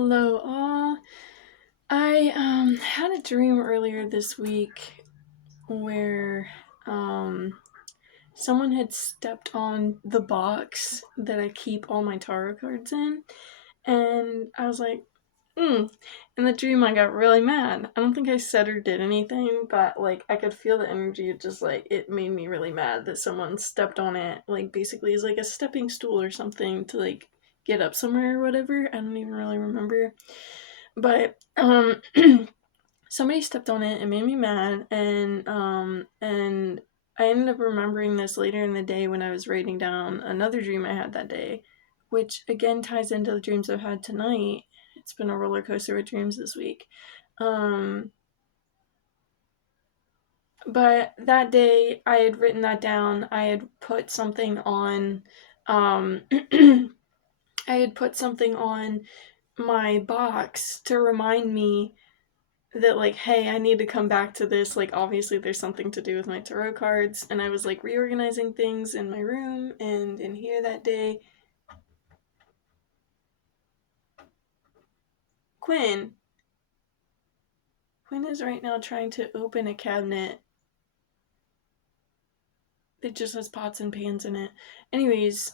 Hello. I had a dream earlier this week where someone had stepped on the box that I keep all my tarot cards in, and I was like, hmm. In the dream, I got really mad. I don't think I said or did anything, but like I could feel the energy. It just like it made me really mad that someone stepped on it. Like basically, as like a stepping stool or something to like get up somewhere or whatever. I don't even really remember. But somebody stepped on it and made me mad, and I ended up remembering this later in the day when I was writing down another dream I had that day, which again ties into the dreams I've had tonight. It's been a roller coaster with dreams this week. Um but that day I had written that down. I had put something on I had put something on my box to remind me that like, hey, I need to come back to this. Like obviously there's something to do with my tarot cards, and I was like reorganizing things in my room and in here that day. Quinn is right now trying to open a cabinet. It just has pots and pans in it. Anyways,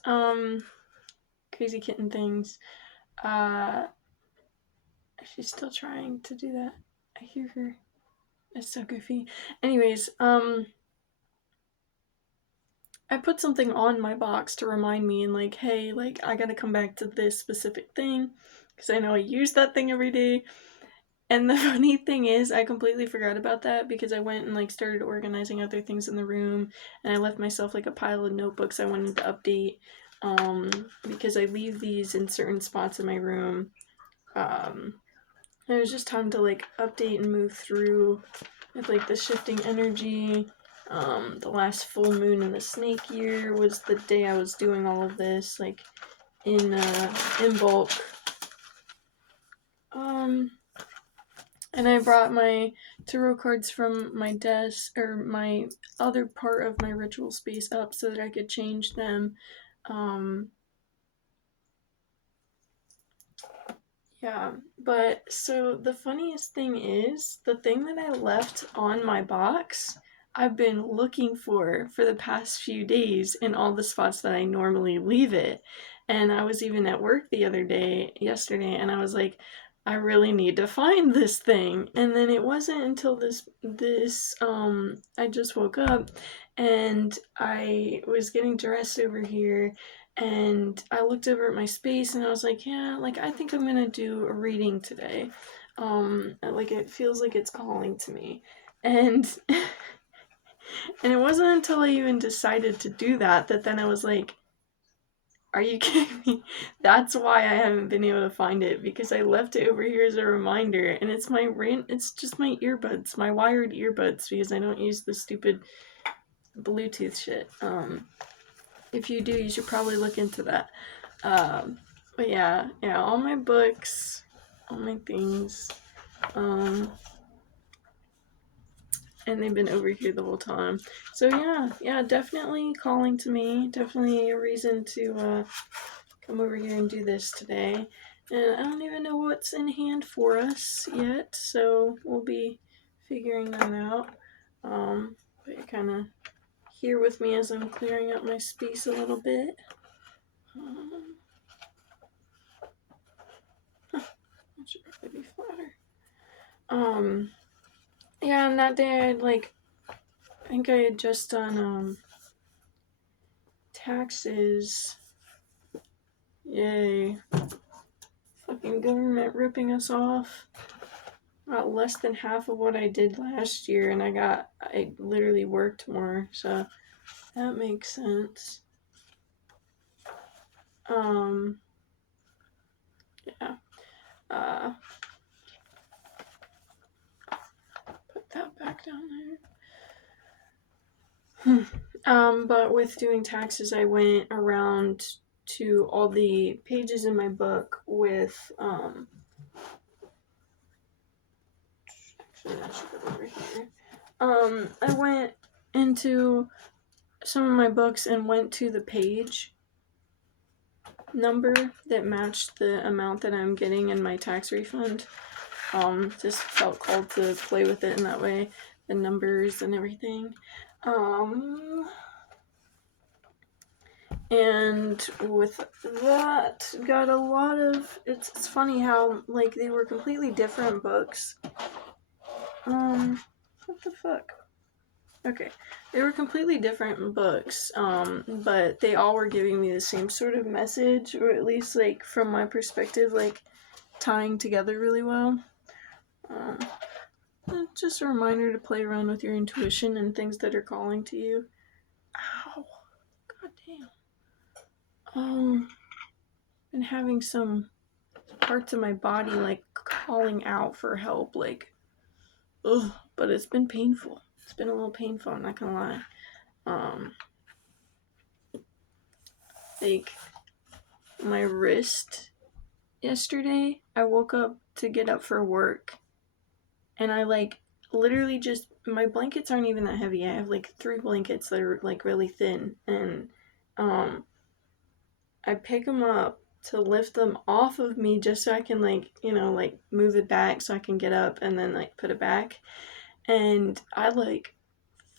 crazy kitten things. Uh she's still trying to do that. I hear her. It's so goofy. Anyways, I put something on my box to remind me and like, hey, like I gotta come back to this specific thing because I know I use that thing every day. And the funny thing is, I completely forgot about that because I went and like started organizing other things in the room, and I left myself like a pile of notebooks I wanted to update. Because I leave these in certain spots in my room. And it was just time to like update and move through with like the shifting energy. The last full moon in the snake year was the day I was doing all of this, like in bulk. And I brought my tarot cards from my desk or my other part of my ritual space up so that I could change them. Yeah, but so the funniest thing is the thing that I left on my box, I've been looking for the past few days in all the spots that I normally leave it. And I was even at work the other day, yesterday, and I was like, I really need to find this thing. And then it wasn't until this I just woke up and I was getting dressed over here, and I looked over at my space and I was like, yeah, like I think I'm gonna do a reading today. Like it feels like it's calling to me. And and it wasn't until I even decided to do that then I was like, are you kidding me? That's why I haven't been able to find it, because I left it over here as a reminder, and it's just my earbuds, my wired earbuds, because I don't use the stupid Bluetooth shit. If you do, you should probably look into that. But yeah, all my books, all my things, um, and they've been over here the whole time. So yeah, definitely calling to me. Definitely a reason to come over here and do this today. And I don't even know what's in hand for us yet, so we'll be figuring that out. But you're kind of here with me as I'm clearing out my space a little bit. That should probably be flatter. Yeah, and that day I think I had just done, taxes. Yay. Fucking government ripping us off. Got less than half of what I did last year, and I literally worked more, so that makes sense. Yeah. Put that back down there. But with doing taxes, I went around to all the pages in my book with, actually, that should go over here. I went into some of my books and went to the page number that matched the amount that I'm getting in my tax refund. Just felt called to play with it in that way, the numbers and everything. And with that, got a lot of. It's funny how like they were completely different books. What the fuck? Okay, they were completely different books. But they all were giving me the same sort of message, or at least like from my perspective, like tying together really well. Um, just a reminder to play around with your intuition and things that are calling to you. Ow, god damn. Been having some parts of my body like calling out for help, like, ugh, but it's been painful. It's been a little painful, I'm not gonna lie. Like, my wrist yesterday, I woke up to get up for work, and I, like, literally just, my blankets aren't even that heavy. I have, like, 3 blankets that are, like, really thin, and, I pick them up to lift them off of me just so I can, like, you know, like, move it back so I can get up and then, like, put it back. And I, like,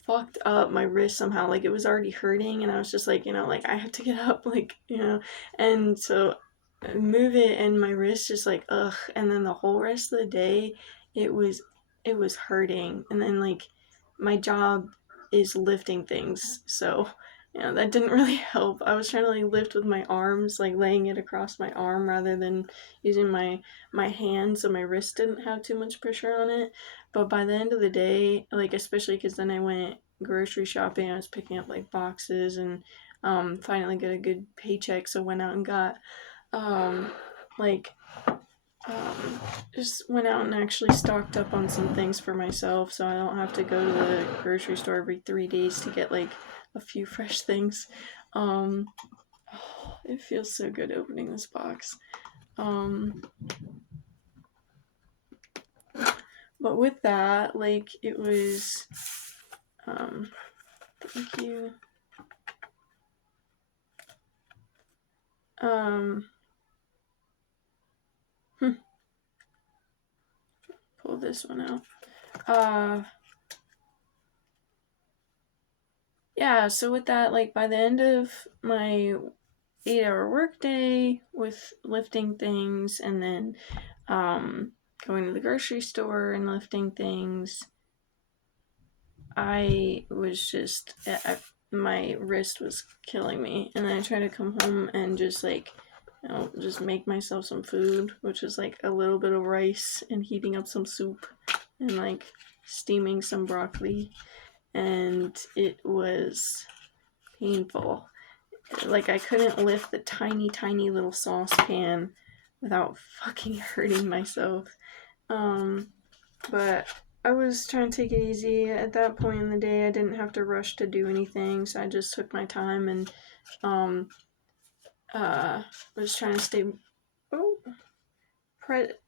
fucked up my wrist somehow. Like, it was already hurting, and I was just like, you know, like, I have to get up, like, you know. And so I move it, and my wrist just like, ugh. And then the whole rest of the day, it was hurting. And then, like, my job is lifting things, so you know that didn't really help. I was trying to, like, lift with my arms, like laying it across my arm rather than using my hands, so my wrist didn't have too much pressure on it. But by the end of the day, like, especially because then I went grocery shopping, I was picking up, like, boxes, and finally got a good paycheck, so went out and got like just went out and actually stocked up on some things for myself, so I don't have to go to the grocery store every 3 days to get, like, a few fresh things. Oh, it feels so good opening this box. But with that, like, it was, thank you. Pull this one out. Yeah, so with that, like, by the end of my 8-hour workday with lifting things, and then going to the grocery store and lifting things, I was just, my wrist was killing me. And then I tried to come home and just, like, you know, just make myself some food, which is like a little bit of rice and heating up some soup and, like, steaming some broccoli. And it was painful. Like, I couldn't lift the tiny, tiny little saucepan without fucking hurting myself. But I was trying to take it easy. At that point in the day, I didn't have to rush to do anything, so I just took my time and was trying to stay. Oh,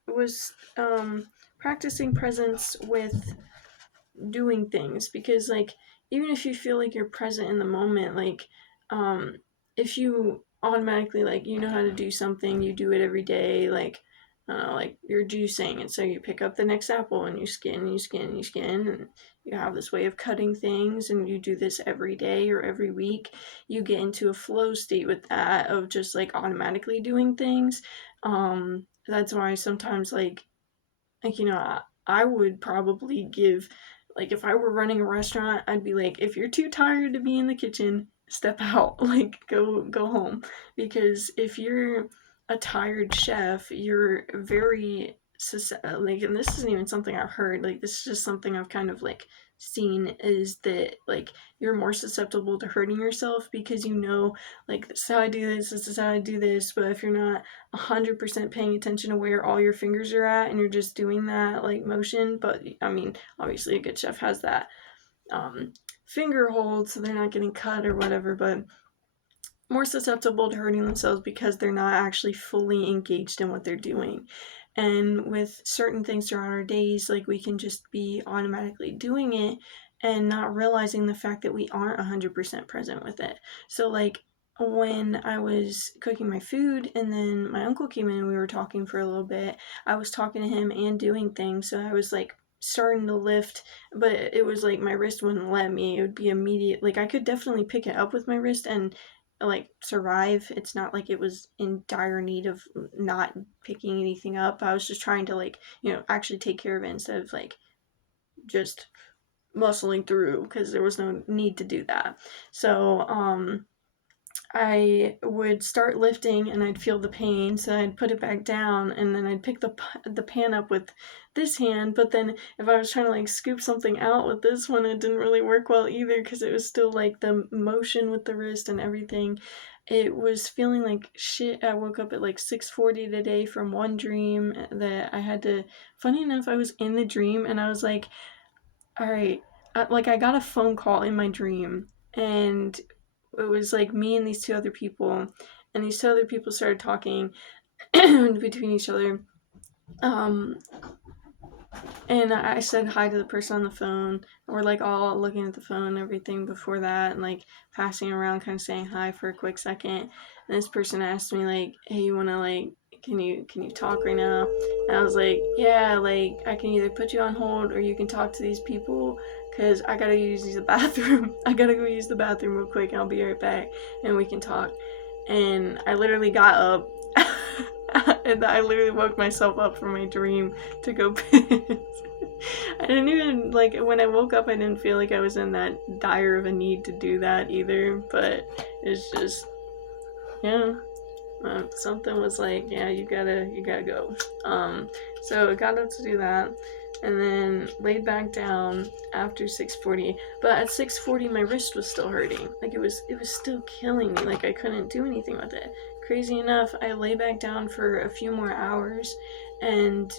was practicing presence with doing things, because, like, even if you feel like you're present in the moment, like, if you automatically, like, you know how to do something, you do it every day, like you're juicing, and so you pick up the next apple and you skin, and you have this way of cutting things, and you do this every day or every week, you get into a flow state with that of just, like, automatically doing things. That's why sometimes, like, you know, I would probably give, like, if I were running a restaurant, I'd be like, if you're too tired to be in the kitchen, step out. Like, go home. Because if you're a tired chef, you're very, like, and this isn't even something I've heard, like, this is just something I've kind of, like, seen, is that, like, you're more susceptible to hurting yourself, because you know, like, this is how I do this is how I do this. But if you're not 100% paying attention to where all your fingers are at, and you're just doing that, like, motion, but I mean, obviously a good chef has that finger hold so they're not getting cut or whatever, but more susceptible to hurting themselves because they're not actually fully engaged in what they're doing. And with certain things throughout our days, like, we can just be automatically doing it and not realizing the fact that we aren't 100% present with it. So, like, when I was cooking my food, and then my uncle came in and we were talking for a little bit. I was talking to him and doing things, so I was like starting to lift, but it was like my wrist wouldn't let me. It would be immediate. Like I could definitely pick it up with my wrist and like survive. It's not like it was in dire need of not picking anything up. I was just trying to like, actually take care of it instead of like just muscling through because there was no need to do that. So, I would start lifting and I'd feel the pain, so I'd put it back down and then I'd pick the pan up with this hand, but then if I was trying to like scoop something out with this one, it didn't really work well either because it was still like the motion with the wrist and everything. It was feeling like shit. I woke up at like 6:40 today from one dream that I had to, funny enough, I was in the dream and I was like, all right, like I got a phone call in my dream, and it was like me and these two other people, and these two other people started talking between each other. Um, and I said hi to the person on the phone. We're like all looking at the phone and everything before that, and like passing around, kind of saying hi for a quick second. And this person asked me like, "Hey, you wanna like, can you talk right now?" And I was like, "Yeah, like I can either put you on hold or you can talk to these people, cause I gotta use the bathroom. I gotta go use the bathroom real quick, and I'll be right back, and we can talk." And I literally got up. And I literally woke myself up from my dream to go piss. I didn't even, like, when I woke up, I didn't feel like I was in that dire of a need to do that either, but it's just, yeah, something was like, yeah, you gotta go. So I got up to do that, and then laid back down after 6:40, but at 6:40 my wrist was still hurting. Like, it was still killing me, like I couldn't do anything with it. Crazy enough, I lay back down for a few more hours, and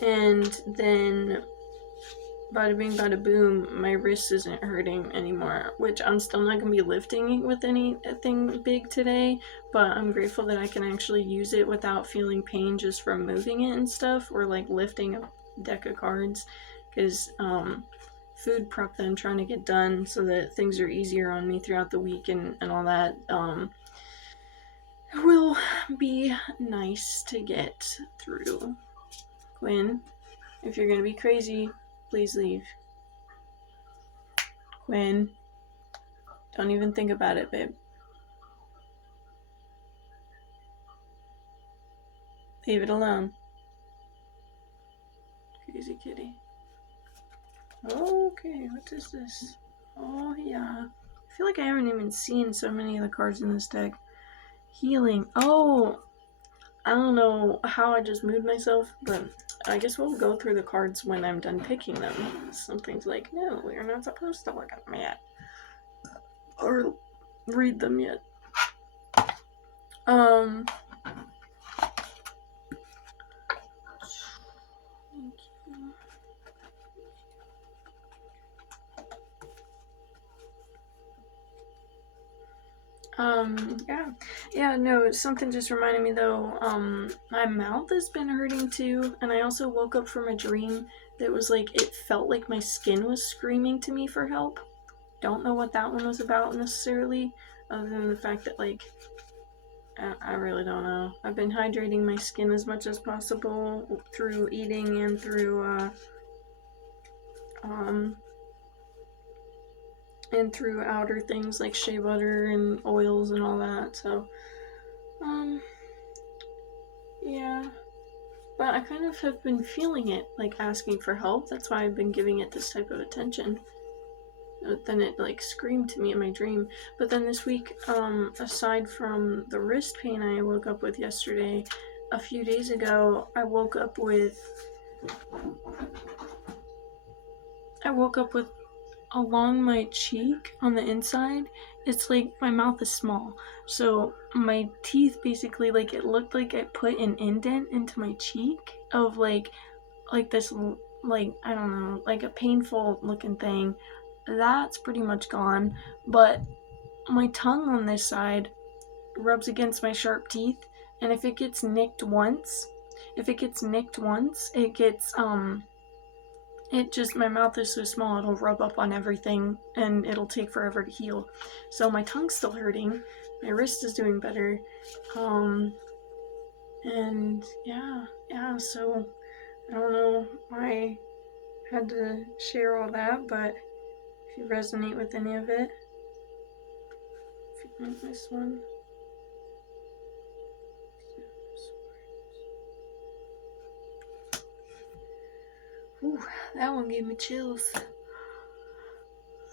and then bada bing bada boom, my wrist isn't hurting anymore, which I'm still not going to be lifting with anything big today, but I'm grateful that I can actually use it without feeling pain just from moving it and stuff, or like lifting a deck of cards, because food prep that I'm trying to get done so that things are easier on me throughout the week and all that will be nice to get through. Quinn, if you're going to be crazy, please leave. Quinn, don't even think about it, babe. Leave it alone. Crazy kitty. Okay, what is this? Oh, yeah. I feel like I haven't even seen so many of the cards in this deck. Healing. Oh, I don't know how I just moved myself, but I guess we'll go through the cards when I'm done picking them. Something's like, no, we're not supposed to look at them yet. Or read them yet. Yeah, no, something just reminded me though, my mouth has been hurting too, and I also woke up from a dream that was like, it felt like my skin was screaming to me for help. Don't know what that one was about necessarily, other than the fact that, like, I really don't know. I've been hydrating my skin as much as possible through eating and through, outer things like shea butter and oils and all that, so, yeah. But I kind of have been feeling it, like, asking for help. That's why I've been giving it this type of attention. Then it, like, screamed to me in my dream. But then this week, aside from the wrist pain I woke up with yesterday, a few days ago, I woke up with along my cheek on the inside, it's like my mouth is small, so my teeth basically, like, it looked like I put an indent into my cheek of like this, like, I don't know, like a painful looking thing. That's pretty much gone, but my tongue on this side rubs against my sharp teeth, and if it gets nicked once, it gets it just, my mouth is so small, it'll rub up on everything and it'll take forever to heal. So my tongue's still hurting, my wrist is doing better, and yeah, so I don't know why I had to share all that, but if you resonate with any of it, if you like this one. Ooh, that one gave me chills.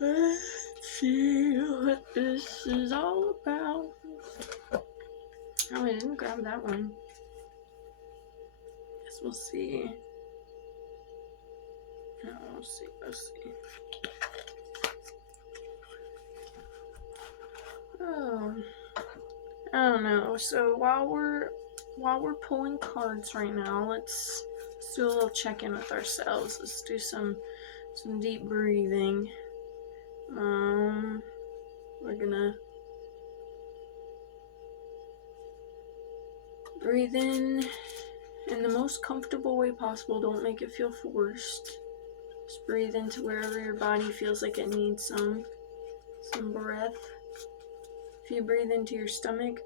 Let's see what this is all about. Oh, I didn't grab that one. Guess we'll see. No, let's see. Oh, I don't know. So while we're pulling cards right now, let's do a little check-in with ourselves. Let's do some deep breathing. We're gonna breathe in the most comfortable way possible. Don't make it feel forced. Just breathe into wherever your body feels like it needs some breath. If you breathe into your stomach,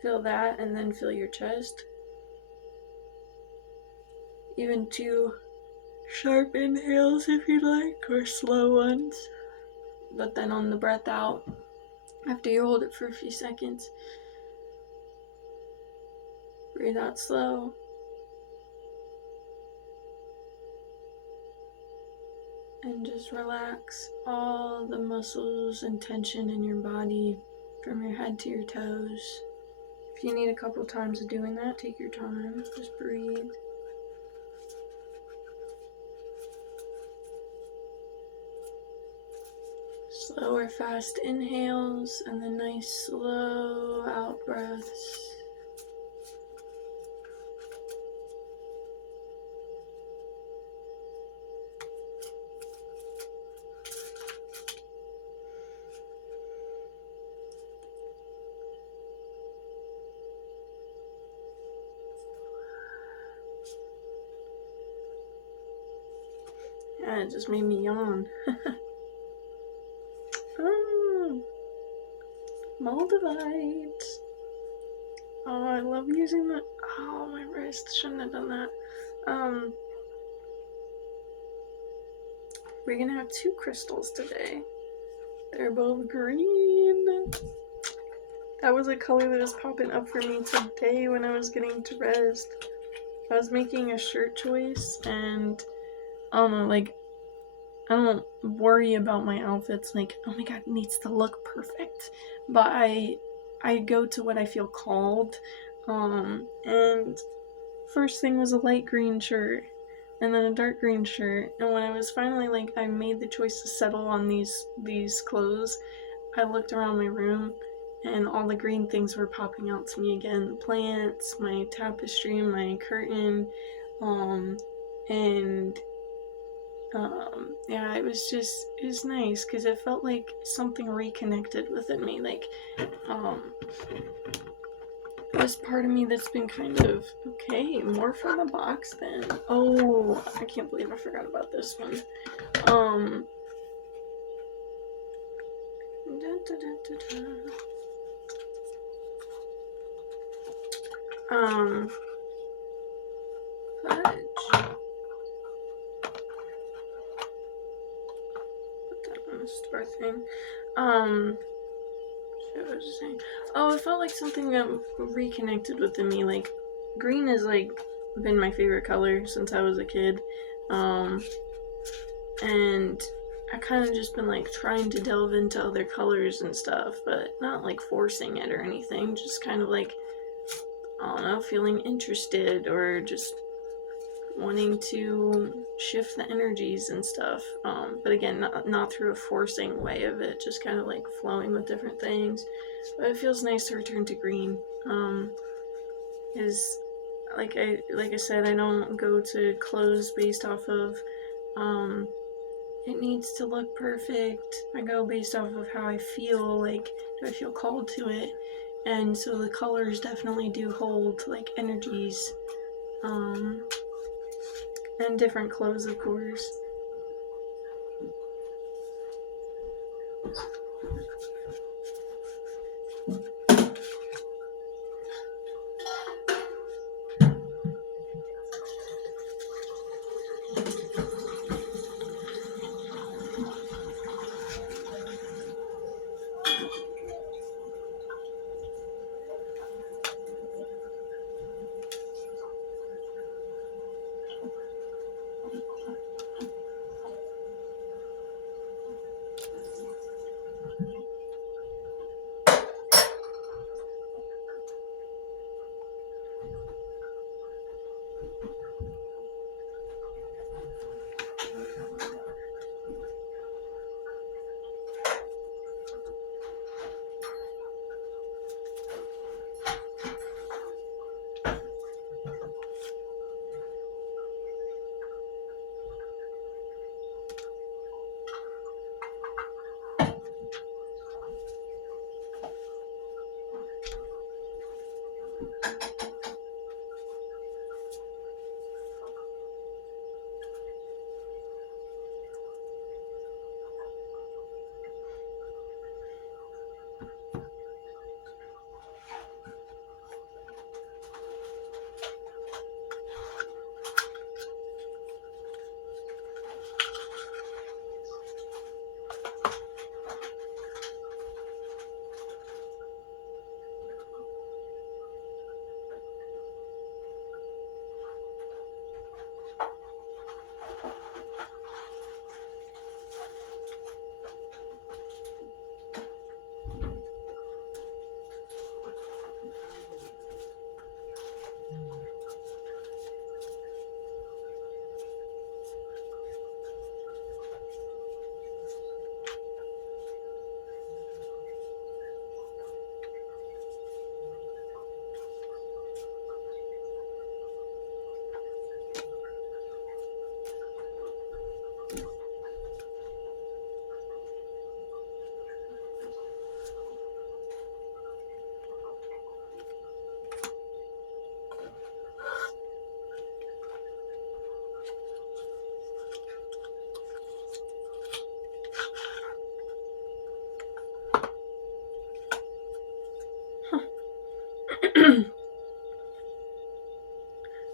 feel that, and then feel your chest. Even 2 sharp inhales if you like, or slow ones. But then on the breath out, after you hold it for a few seconds, breathe out slow. And just relax all the muscles and tension in your body from your head to your toes. If you need a couple times of doing that, take your time. Just breathe. Slow or fast inhales and then nice slow out breaths. Yeah, it just made me yawn. Moldavite. Oh, I love using the. Oh, my wrist. Shouldn't have done that. We're gonna have 2 crystals today. They're both green. That was a color that was popping up for me today when I was getting dressed. I was making a shirt choice, and I don't know, like, I don't worry about my outfits, like, oh my god, it needs to look perfect. But I go to what I feel called. And first thing was a light green shirt, and then a dark green shirt. And when I was finally, like, I made the choice to settle on these clothes, I looked around my room, and all the green things were popping out to me again. The plants, my tapestry, my curtain, and yeah, it was nice because it felt like something reconnected within me. Like, this part of me that's been kind of, okay, more from the box then. Oh, I can't believe I forgot about this one. Fudge. Put that on the store thing. Shit, what was I saying? Oh, it felt like something that reconnected within me. Like, green has, like, been my favorite color since I was a kid. And I kind of just been, like, trying to delve into other colors and stuff, but not, like, forcing it or anything. Just kind of, like, I don't know, feeling interested or just wanting to shift the energies and stuff. But again, not through a forcing way of it, just kind of like flowing with different things. But it feels nice to return to green. Is like I said, I don't go to clothes based off of it needs to look perfect. I go based off of how I feel, like, do I feel called to it? And so the colors definitely do hold, like, energies. And different clothes, of course.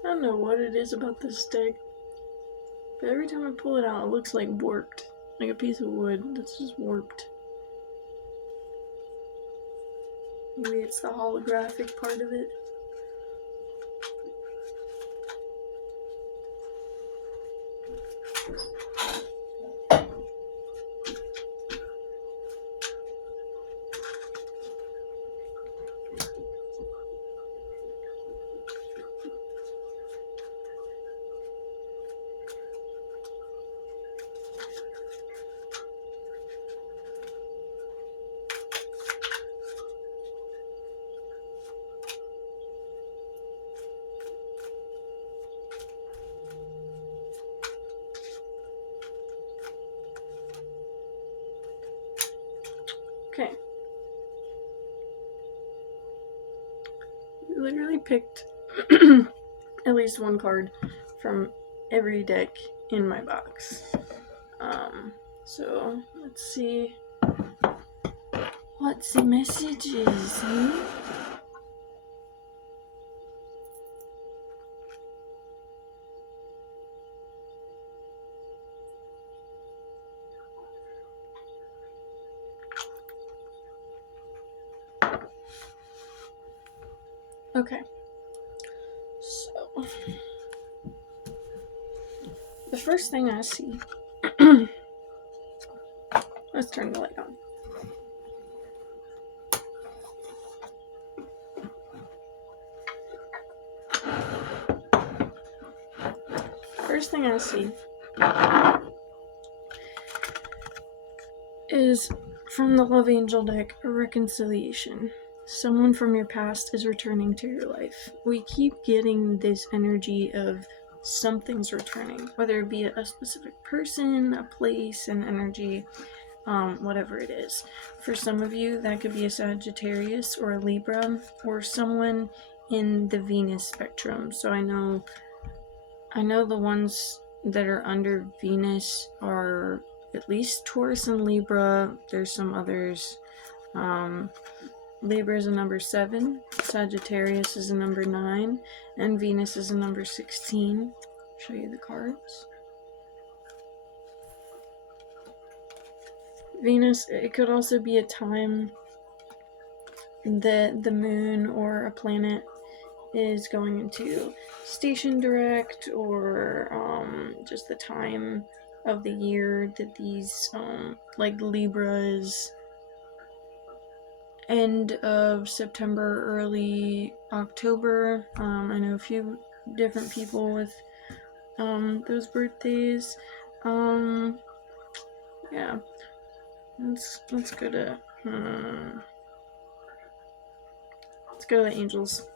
I don't know what it is about this stick, but every time I pull it out, it looks like warped. Like a piece of wood that's just warped. Maybe it's the holographic part of it. Okay. We literally picked at least one card from every deck in my box. So let's see what the message is. Okay. So the first thing I see. Let's turn the light on. First thing I see is from the Love Angel deck, a reconciliation. Someone from your past is returning to your life. We keep getting this energy of something's returning, whether it be a specific person, a place, an energy, whatever it is. For some of you, that could be a Sagittarius or a Libra, or someone in the Venus spectrum. So I know I know the ones that are under Venus are at least Taurus and Libra. There's some others. Libra is a number 7, Sagittarius is a number 9, and Venus is a number 16. I'll show you the cards. Venus, it could also be a time that the moon or a planet is going into station direct, or just the time of the year that these, like Libra is end of September, early October. I know a few different people with those birthdays. Yeah, let's go to let's go to the angels.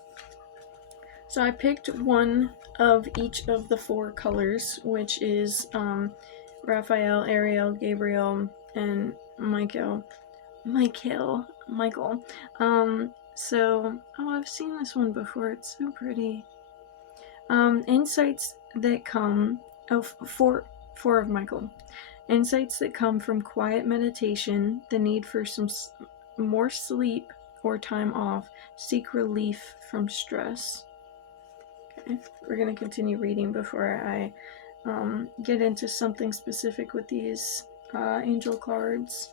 So I picked one of each of the 4 colors, which is Raphael, Ariel, Gabriel, and Michael. So, I've seen this one before. It's so pretty. Insights that come... four of Michael. Insights that come from quiet meditation, the need for some more sleep or time off, seek relief from stress. Okay, we're going to continue reading before I get into something specific with these angel cards.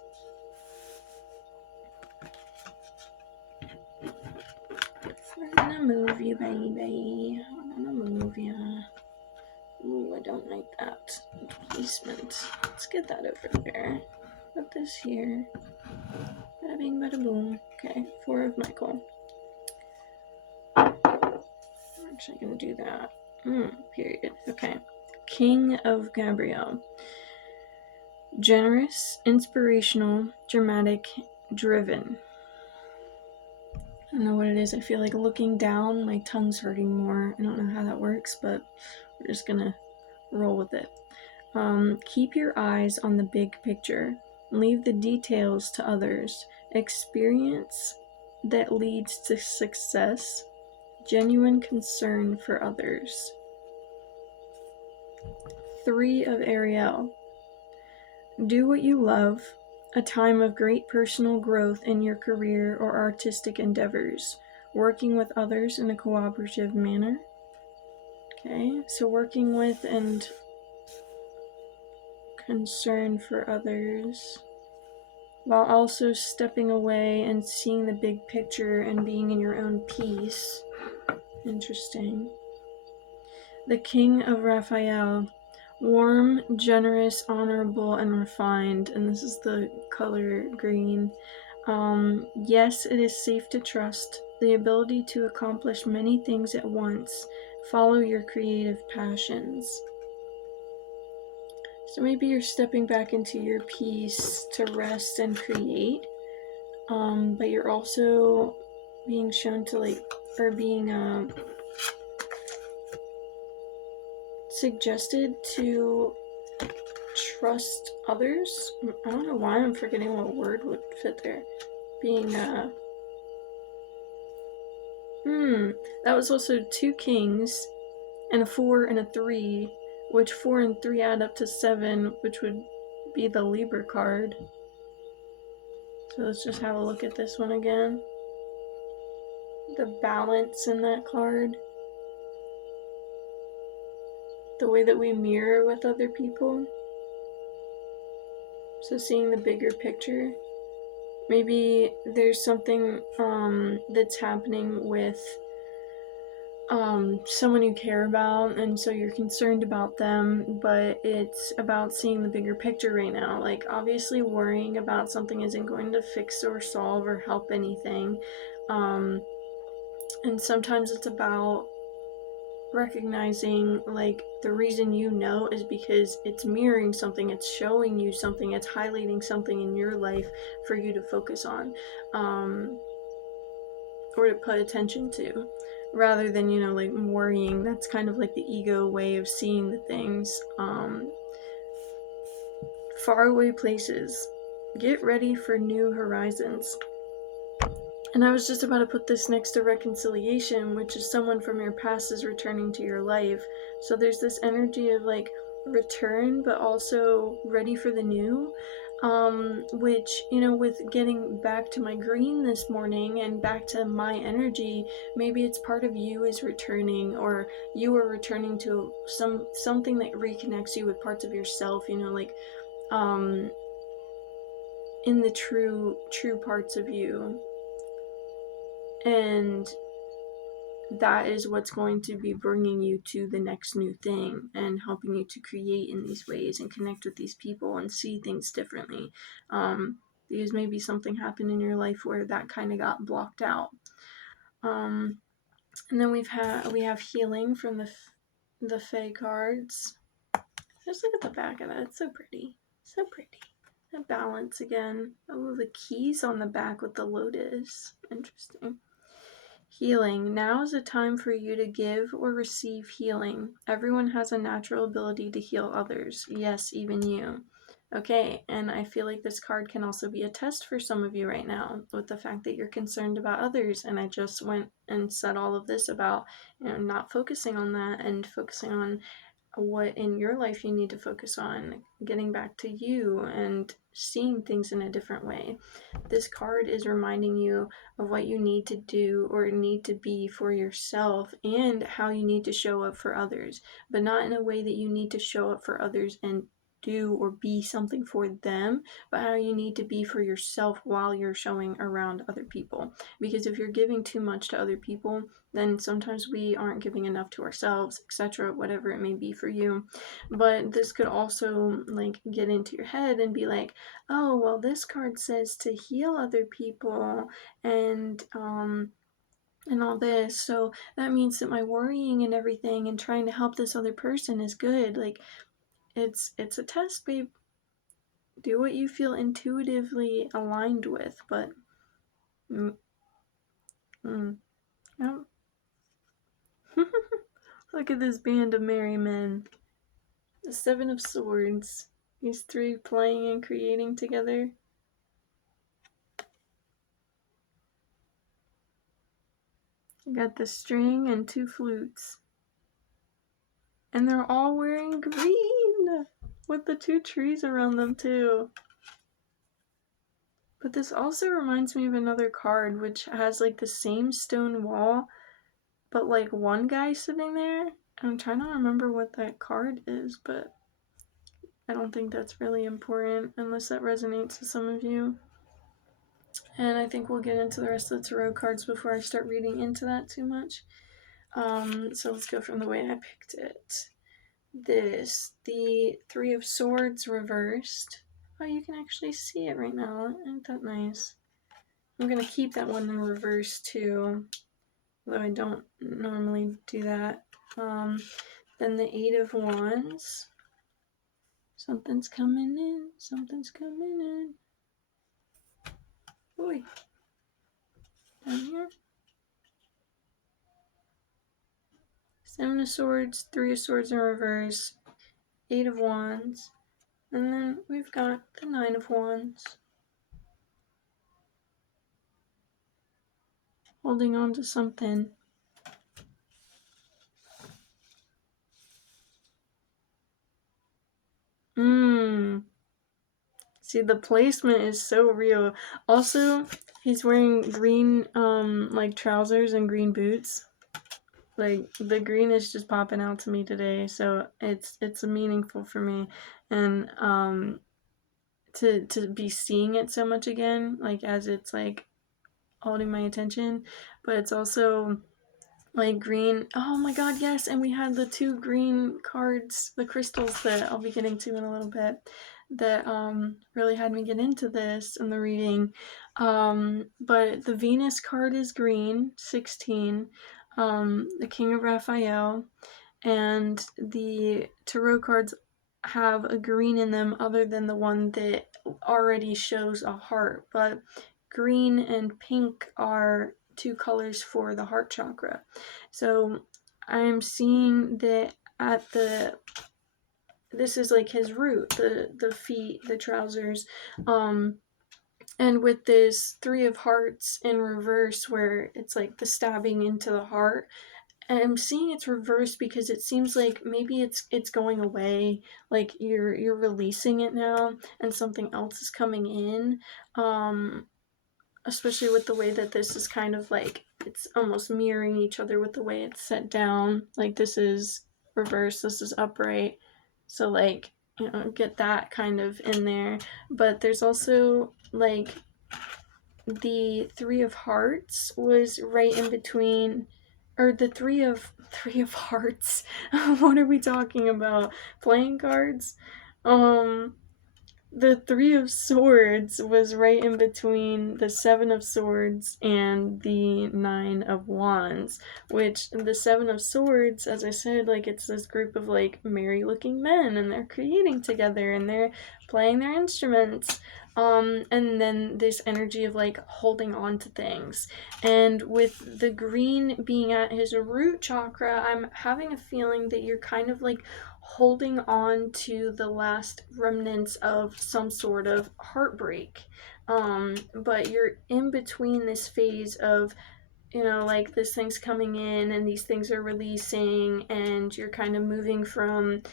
We're gonna move you, baby. I'm gonna move you. Ooh, I don't like that placement. Let's get that over there. Put this here. Bada bing, bada boom. Okay, 4 of Michael. I'm actually gonna do that. Period. Okay. King of Gabriel. Generous, inspirational, dramatic, driven. I don't know what it is. I feel like looking down, my tongue's hurting more. I don't know how that works, but we're just gonna roll with it. Keep your eyes on the big picture. Leave the details to others. Experience that leads to success. Genuine concern for others. 3 of Ariel. Do what you love. A time of great personal growth in your career or artistic endeavors. Working with others in a cooperative manner. Okay, so working with and concern for others, while also stepping away and seeing the big picture and being in your own peace. Interesting. The King of Raphael. Warm, generous, honorable, and refined. And this is the color green. Yes, it is safe to trust. The ability to accomplish many things at once. Follow your creative passions. So maybe you're stepping back into your peace to rest and create. But you're also being shown to being suggested to trust others. I don't know why I'm forgetting what word would fit there. Being that was also 2 kings and a 4 and a 3, which 4 and 3 add up to 7, which would be the Libra card. So let's just have a look at this one again. The balance in that card. The way that we mirror with other people. So seeing the bigger picture. Maybe there's something that's happening with someone you care about, and so you're concerned about them, but it's about seeing the bigger picture right now. Like, obviously worrying about something isn't going to fix or solve or help anything. And sometimes it's about recognizing, like, the reason you know is because it's mirroring something, it's showing you something, it's highlighting something in your life for you to focus on, or to put attention to, rather than, like, worrying. That's kind of like the ego way of seeing the things. Faraway places. Get ready for new horizons. And I was just about to put this next to reconciliation, which is someone from your past is returning to your life. So there's this energy of like return, but also ready for the new. Which, you know, with getting back to my green this morning and back to my energy, maybe it's part of you is returning, or you are returning to something that reconnects you with parts of yourself, you know, like um in the true parts of you. And that is what's going to be bringing you to the next new thing and helping you to create in these ways and connect with these people and see things differently. Because maybe something happened in your life where that kind of got blocked out. And then we have healing from the Fae cards. Just look at the back of that. It's so pretty. So pretty. And balance again. Oh, the keys on the back with the lotus. Interesting. Healing. Now is a time for you to give or receive healing. Everyone has a natural ability to heal others. Yes, even you. Okay, and I feel like this card can also be a test for some of you right now with the fact that you're concerned about others. And I just went and said all of this about, you know, not focusing on that and focusing on what in your life you need to focus on, getting back to you and seeing things in a different way. This card is reminding you of what you need to do or need to be for yourself and how you need to show up for others, but not in a way that you need to show up for others and do or be something for them, but how you need to be for yourself while you're showing around other people. Because if you're giving too much to other people, then sometimes we aren't giving enough to ourselves, etc., whatever it may be for you. But this could also like get into your head and be like, oh, well, this card says to heal other people and all this, so that means that my worrying and everything and trying to help this other person is good. Like, it's a test, babe. Do what you feel intuitively aligned with, but oh. Look at this band of merry men. The Seven of Swords. These three playing and creating together. You got the string and two flutes. And they're all wearing green with the two trees around them too. But this also reminds me of another card which has like the same stone wall, but like one guy sitting there. I'm trying to remember what that card is, but I don't think that's really important unless that resonates with some of you. And I think we'll get into the rest of the tarot cards before I start reading into that too much. So let's go from the way I picked it. The Three of Swords reversed. Oh, you can actually see it right now. Isn't that nice? I'm going to keep that one in reverse too, though I don't normally do that. Then the Eight of Wands. Something's coming in. Something's coming in. Boy. Down here. Seven of Swords, Three of Swords in reverse, Eight of Wands, and then we've got the Nine of Wands. Holding on to something. See, the placement is so real. Also, he's wearing green, like trousers and green boots. Like, the green is just popping out to me today, so it's meaningful for me. And, to be seeing it so much again, like, as it's, like, holding my attention. But it's also like green. Oh my god, yes. And we had the two green cards, the crystals that I'll be getting to in a little bit, that really had me get into this in the reading. But the Venus card is green, 16. The King of Raphael, and the tarot cards have a green in them other than the one that already shows a heart. But green and pink are two colors for the heart chakra. So I'm seeing that at this is like his root, the feet, the trousers, And with this Three of Hearts in reverse, where it's like the stabbing into the heart, and I'm seeing it's reversed because it seems like maybe it's going away, like you're releasing it now, and something else is coming in. Especially with the way that this is kind of like it's almost mirroring each other with the way it's set down. Like this is reversed, this is upright. So like, get that kind of in there. But there's also like the Three of Hearts was right in between, or the Three of Hearts. What are we talking about? Playing cards? Um the Three of Swords was right in between the Seven of Swords and the Nine of Wands, which the Seven of Swords, as I said, like it's this group of like merry looking men and they're creating together and they're playing their instruments. And then this energy of like holding on to things. And with the green being at his root chakra, I'm having a feeling that you're kind of like holding on to the last remnants of some sort of heartbreak. But you're in between this phase of, like this thing's coming in and these things are releasing, and you're kind of moving from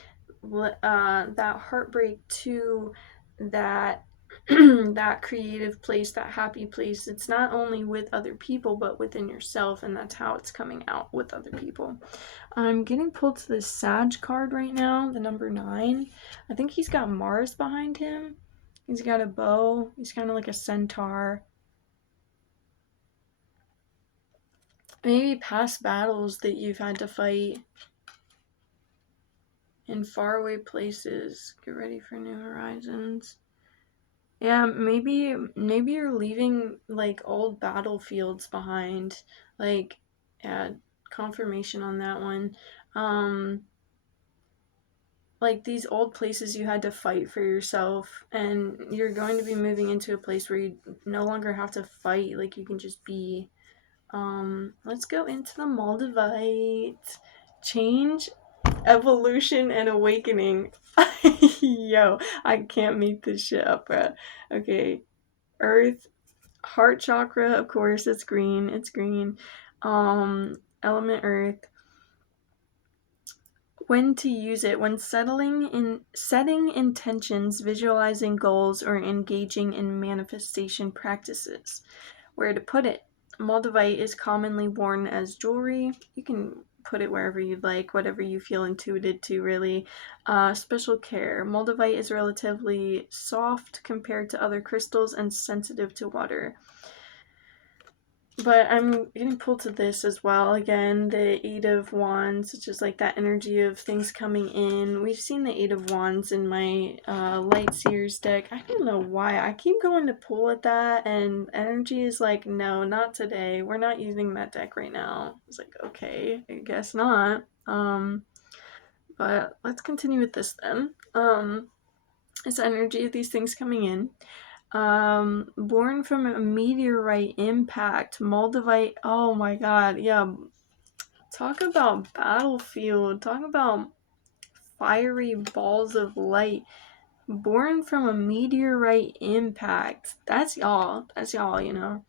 that heartbreak to that that creative place, that happy place. It's not only with other people but within yourself, and that's how it's coming out with other people. I'm getting pulled to this Sag card right now, the number 9. I think he's got Mars behind him. He's got a bow. He's kind of like a centaur. Maybe past battles that you've had to fight in faraway places. Get ready for new horizons. Yeah, maybe you're leaving like old battlefields behind. Like, yeah, confirmation on that one. Like these old places you had to fight for yourself, and you're going to be moving into a place where you no longer have to fight, like you can just be. Let's go into the Moldavite. Change, evolution, and awakening. Yo, I can't make this shit up, bro. Okay, Earth, heart chakra, of course, it's green. It's green. Element Earth. When to use it: when setting intentions, visualizing goals, or engaging in manifestation practices. Where to put it: Moldavite is commonly worn as jewelry. You can put it wherever you'd like, whatever you feel intuited to, really. Special care: Moldavite is relatively soft compared to other crystals and sensitive to water. But I'm getting pulled to this as well. Again, the Eight of Wands, which is like that energy of things coming in. We've seen the Eight of Wands in my Light Seers deck. I don't know why. I keep going to pull at that, and energy is like, no, not today. We're not using that deck right now. It's like, okay, I guess not. But let's continue with this then. This energy of these things coming in. Born from a meteorite impact, Moldavite. Oh my god, yeah. Talk about battlefield. Talk about fiery balls of light. Born from a meteorite impact. That's y'all. That's y'all.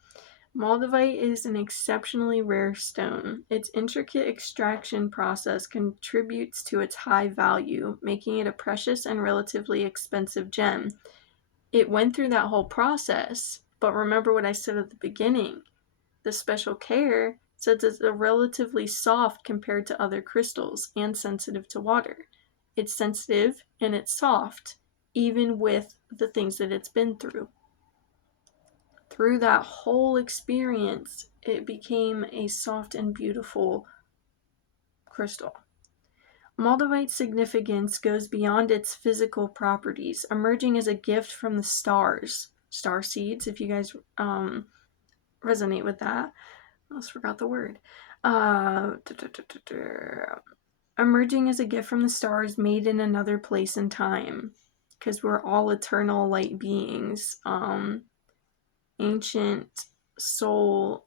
Moldavite is an exceptionally rare stone. Its intricate extraction process contributes to its high value, making it a precious and relatively expensive gem. It went through that whole process, but remember what I said at the beginning. The special care says it's relatively soft compared to other crystals and sensitive to water. It's sensitive and it's soft, even with the things that it's been through. Through that whole experience, it became a soft and beautiful crystal. Moldavite's significance goes beyond its physical properties, emerging as a gift from the stars. Star seeds, if you guys resonate with that. I almost forgot the word. Emerging as a gift from the stars, made in another place and time. Because we're all eternal light beings. Ancient souls,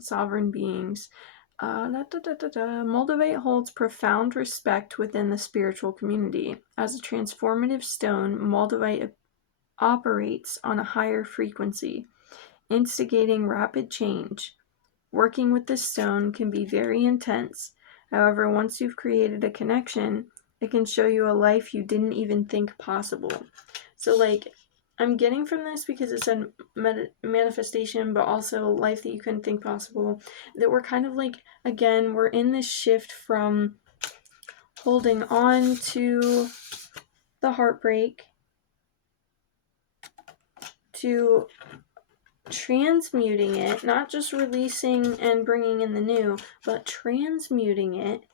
sovereign beings. Moldavite holds profound respect within the spiritual community. As a transformative stone, Moldavite operates on a higher frequency, instigating rapid change. Working with this stone can be very intense. However, once you've created a connection, it can show you a life you didn't even think possible. So, like, I'm getting from this, because it's a manifestation, but also life that you couldn't think possible, that we're kind of like, again, we're in this shift from holding on to the heartbreak to transmuting it, not just releasing and bringing in the new, but transmuting it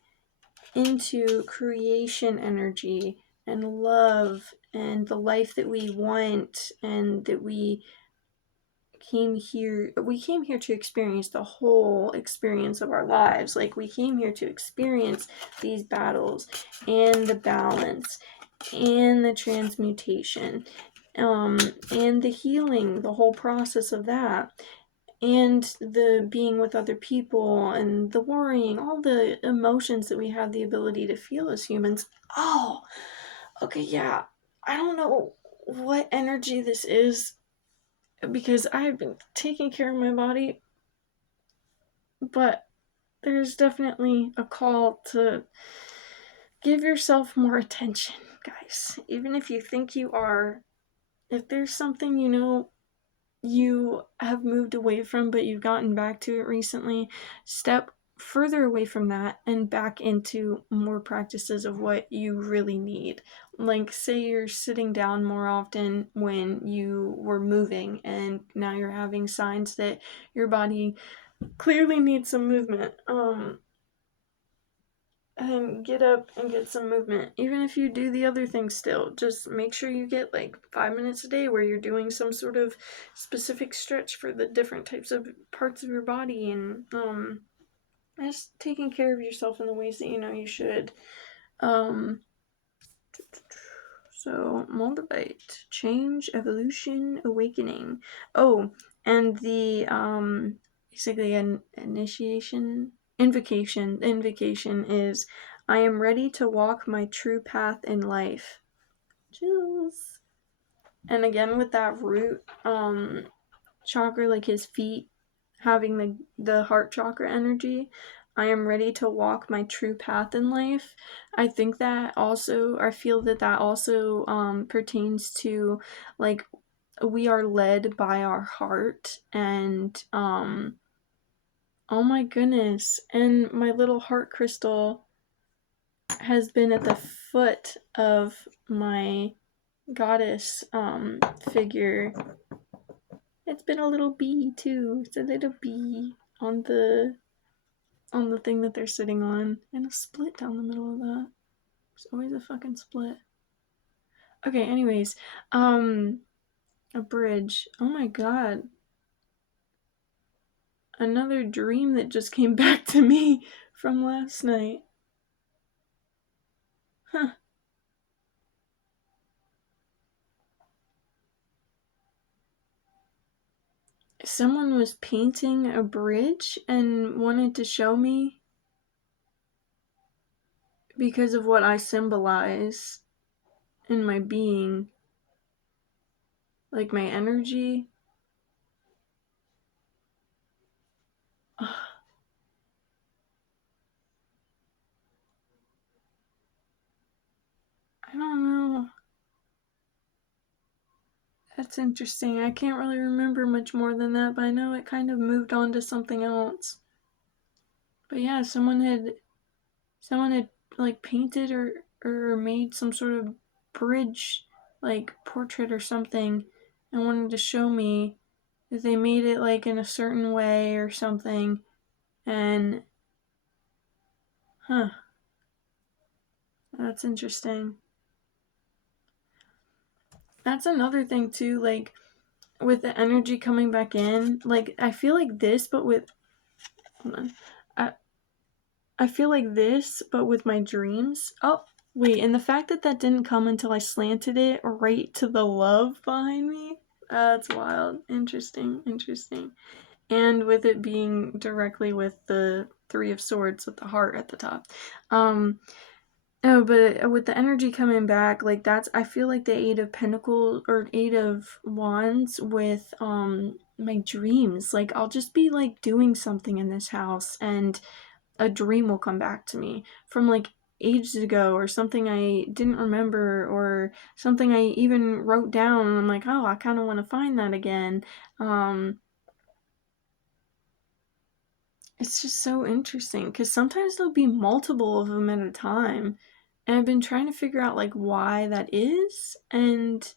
into creation energy and love and the life that we want, and that we came here to experience, the whole experience of our lives. Like, we came here to experience these battles and the balance and the transmutation, and the healing, the whole process of that, and the being with other people, and the worrying, all the emotions that we have the ability to feel as humans. Oh, okay, yeah. I don't know what energy this is, because I've been taking care of my body, but there's definitely a call to give yourself more attention, guys. Even if you think you are, if there's something you have moved away from, but you've gotten back to it recently, step further away from that and back into more practices of what you really need. Like, say you're sitting down more often when you were moving, and now you're having signs that your body clearly needs some movement. And get up and get some movement. Even if you do the other things still, just make sure you get like 5 minutes a day where you're doing some sort of specific stretch for the different types of parts of your body, and just taking care of yourself in the ways that you know you should. So Moldavite, change, evolution, awakening. Oh, and the basically an invocation. The invocation is, I am ready to walk my true path in life. Chills. And again, with that root chakra, like his feet having the heart chakra energy, I am ready to walk my true path in life. I feel that also pertains to, like, we are led by our heart, and oh my goodness, and my little heart crystal has been at the foot of my goddess figure. It's been a little bee too. It's a little bee on the thing that they're sitting on, and a split down the middle of that. There's always a fucking split. Okay, anyways, a bridge. Oh my god. Another dream that just came back to me from last night. Huh. Someone was painting a bridge and wanted to show me, because of what I symbolize in my being, like my energy. I don't know. That's interesting. I can't really remember much more than that, but I know it kind of moved on to something else. But yeah, someone had like painted or made some sort of bridge, like portrait or something, and wanted to show me that they made it like in a certain way or something. And huh, that's interesting. That's another thing too, like with the energy coming back in, like I feel like this, but with hold on. I feel like this, but with my dreams. Oh, wait, and the fact that that didn't come until I slanted it right to the love behind me, that's wild. Interesting. And with it being directly with the Three of Swords with the heart at the top. Um, Oh, but with the energy coming back, like that's I feel like the Eight of Pentacles or Eight of Wands with my dreams. Like I'll just be like doing something in this house and a dream will come back to me from like ages ago or something I didn't remember or something I even wrote down and I'm like, "Oh, I kind of want to find that again." Um it's just so interesting cuz sometimes there'll be multiple of them at a time. And I've been trying to figure out like why that is, and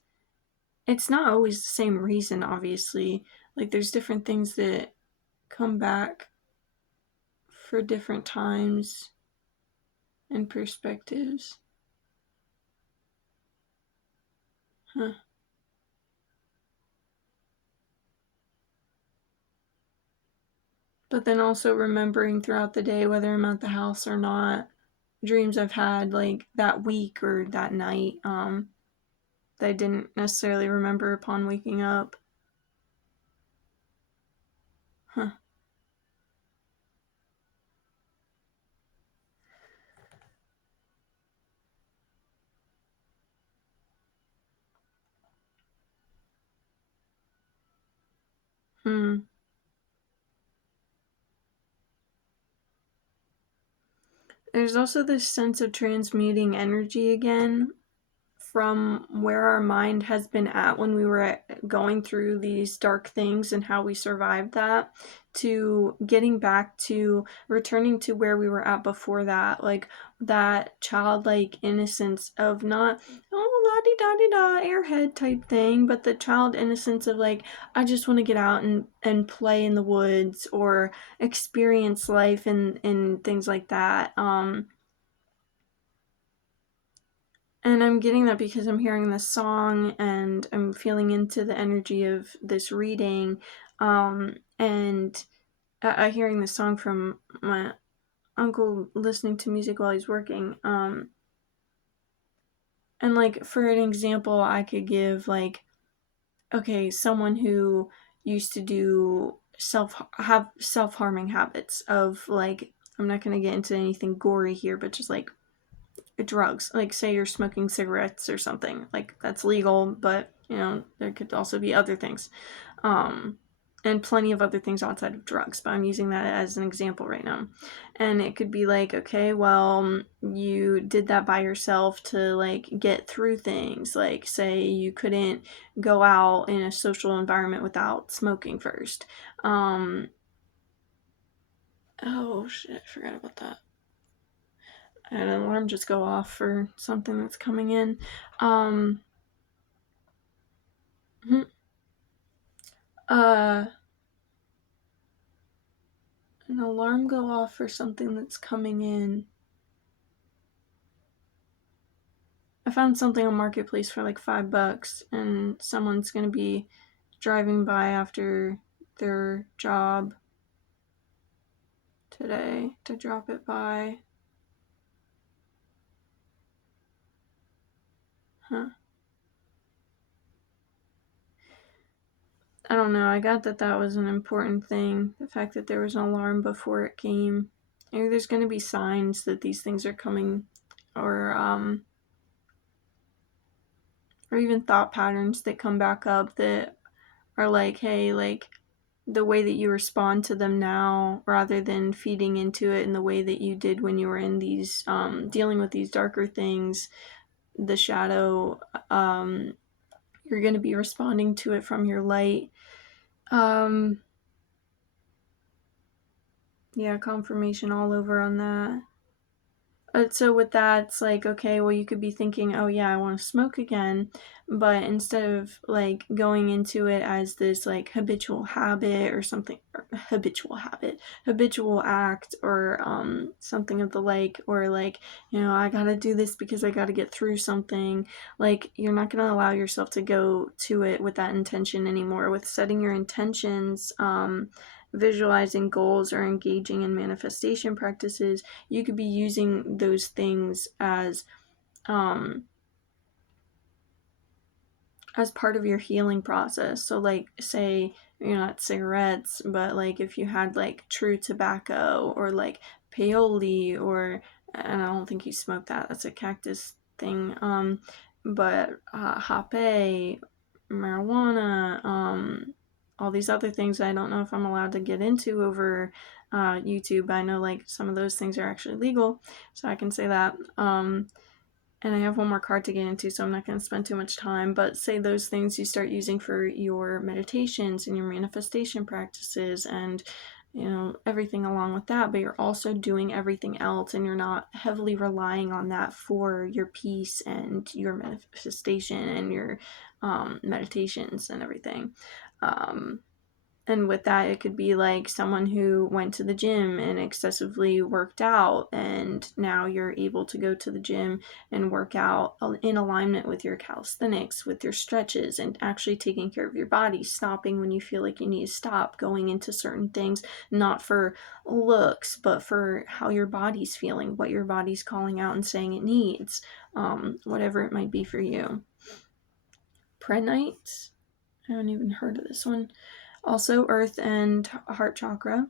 it's not always the same reason, obviously. Like there's different things that come back for different times and perspectives. Huh. But then also remembering throughout the day whether I'm at the house or not, dreams I've had like that week or that night, that I didn't necessarily remember upon waking up. Huh. Hmm. There's also this sense of transmuting energy again from where our mind has been at when we were going through these dark things and how we survived that to getting back to returning to where we were at before that, like that childlike innocence of not oh la di da di da airhead type thing, but the child innocence of like I just want to get out and play in the woods or experience life and things like that. And I'm getting that because I'm hearing this song and I'm feeling into the energy of this reading. And hearing this song from my uncle listening to music while he's working. And like for an example, I could give like, okay, someone who used to do self harming habits of like, I'm not going to get into anything gory here, but just like drugs, like say you're smoking cigarettes or something, like that's legal, but you know there could also be other things, um and plenty of other things outside of drugs, but I'm using that as an example right now. And it could be like, okay, well, you did that by yourself to like get through things, like say you couldn't go out in a social environment without smoking first. Oh shit, I forgot about that. I had an alarm just go off for something that's coming in. Um, hmm, uh, an alarm go off for something that's coming in. I found something on Marketplace for like $5, and someone's gonna be driving by after their job today to drop it by. Huh. I don't know. I got that that was an important thing. The fact that there was an alarm before it came. Maybe there's gonna be signs that these things are coming, or even thought patterns that come back up that are like, hey, like the way that you respond to them now rather than feeding into it in the way that you did when you were in these dealing with these darker things, the shadow, um you're going to be responding to it from your light. um yeah, confirmation all over on that. So with that, it's like, okay, well, you could be thinking, oh yeah, I want to smoke again, but instead of like going into it as this like habitual habit or something, or habitual act, or something of the like, or like, you know, I gotta do this because I gotta get through something. Like you're not gonna allow yourself to go to it with that intention anymore. With setting your intentions, visualizing goals, or engaging in manifestation practices, you could be using those things um as part of your healing process. So like say you're not cigarettes, but like if you had like true tobacco or like peyote or and I don't think you smoke that. That's a cactus thing. But hape, marijuana, all these other things I don't know if I'm allowed to get into over YouTube. I know like some of those things are actually legal, so I can say that. And I have one more card to get into, so I'm not going to spend too much time. But say those things you start using for your meditations and your manifestation practices and, you know, everything along with that. But you're also doing everything else, and you're not heavily relying on that for your peace and your manifestation and your meditations and everything. And with that, it could be like someone who went to the gym and excessively worked out, and now you're able to go to the gym and work out in alignment with your calisthenics, with your stretches, and actually taking care of your body, stopping when you feel like you need to stop, going into certain things, not for looks, but for how your body's feeling, what your body's calling out and saying it needs, whatever it might be for you. Prehnite, I haven't even heard of this one. Also, earth and heart chakra.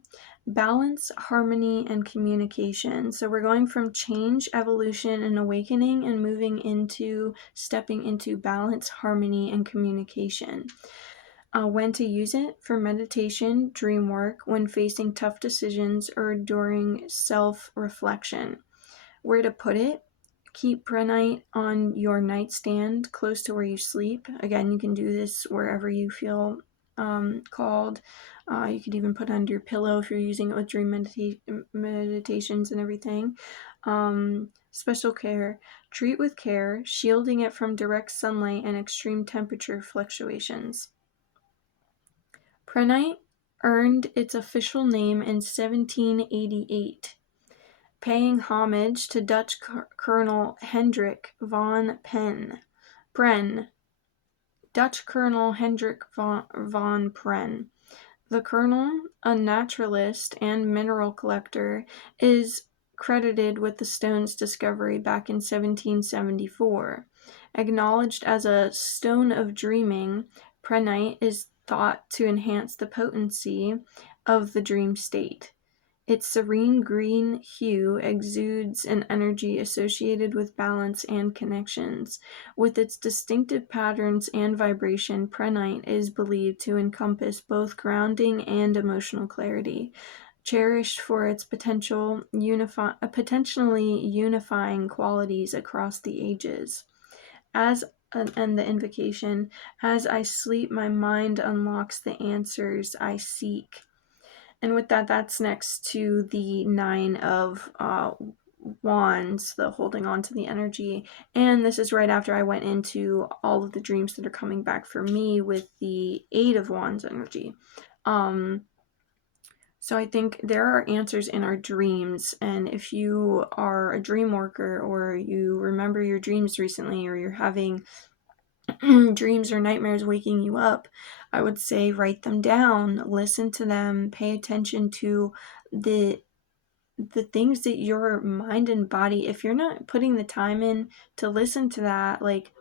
Balance, harmony, and communication. So we're going from change, evolution, and awakening and moving into stepping into balance, harmony, and communication. When to use it for meditation, dream work, when facing tough decisions, or during self-reflection. Where to put it? Keep prehnite on your nightstand close to where you sleep. Again, you can do this wherever you feel called. You could even put it under your pillow if you're using it with dream meditations and everything. Special care. Treat with care, shielding it from direct sunlight and extreme temperature fluctuations. Prehnite earned its official name in 1788. Paying homage to Dutch Colonel Hendrik von Pren. Dutch Colonel Hendrik von Pren. The colonel, a naturalist and mineral collector, is credited with the stone's discovery back in 1774. Acknowledged as a stone of dreaming, prehnite is thought to enhance the potency of the dream state. Its serene green hue exudes an energy associated with balance and connections. With its distinctive patterns and vibration, prehnite is believed to encompass both grounding and emotional clarity. Cherished for its potentially unifying qualities across the ages. And the invocation, as I sleep, my mind unlocks the answers I seek. And with that, that's next to the 9 of Wands, the holding on to the energy. And this is right after I went into all of the dreams that are coming back for me with the 8 of Wands energy. So I think there are answers in our dreams, and if you are a dream worker or you remember your dreams recently, or you're having dreams or nightmares waking you up, I would say write them down, listen to them, pay attention to the things that your mind and body, if you're not putting the time in to listen to that, like,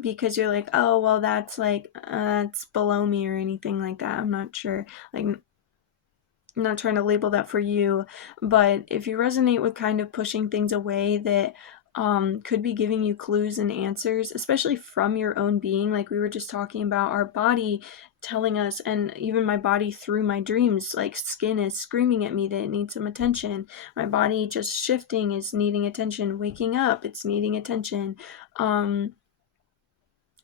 because you're like, oh well, that's like it's below me or anything like that, I'm not sure, like, I'm not trying to label that for you, but if you resonate with kind of pushing things away that could be giving you clues and answers, especially from your own being, like we were just talking about, our body telling us, and even my body through my dreams, like skin is screaming at me that it needs some attention. My body just shifting is needing attention. Waking up, it's needing attention. And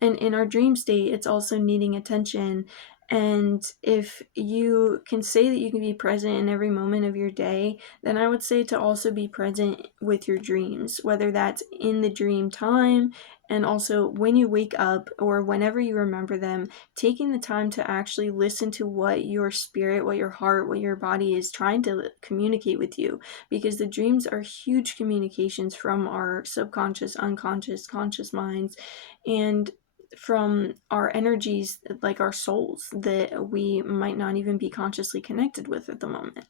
in our dream state, it's also needing attention. And if you can say that you can be present in every moment of your day, then I would say to also be present with your dreams, whether that's in the dream time and also when you wake up or whenever you remember them, taking the time to actually listen to what your spirit, what your heart, what your body is trying to communicate with you. Because the dreams are huge communications from our subconscious, unconscious, conscious minds, and from our energies, like our souls, that we might not even be consciously connected with at the moment.